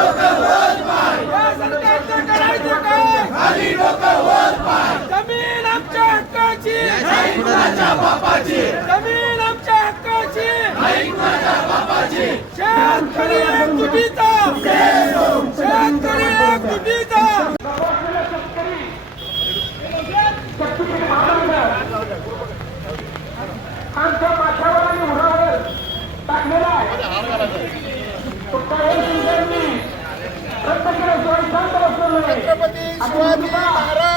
docker होत पाय जय संता करतो काय खाली डोकर होत पाय जमीन आमचे हक्काची बापाची जमीन हक्काची बापाची टाकलेला आहे Ayo, ayo, ayo,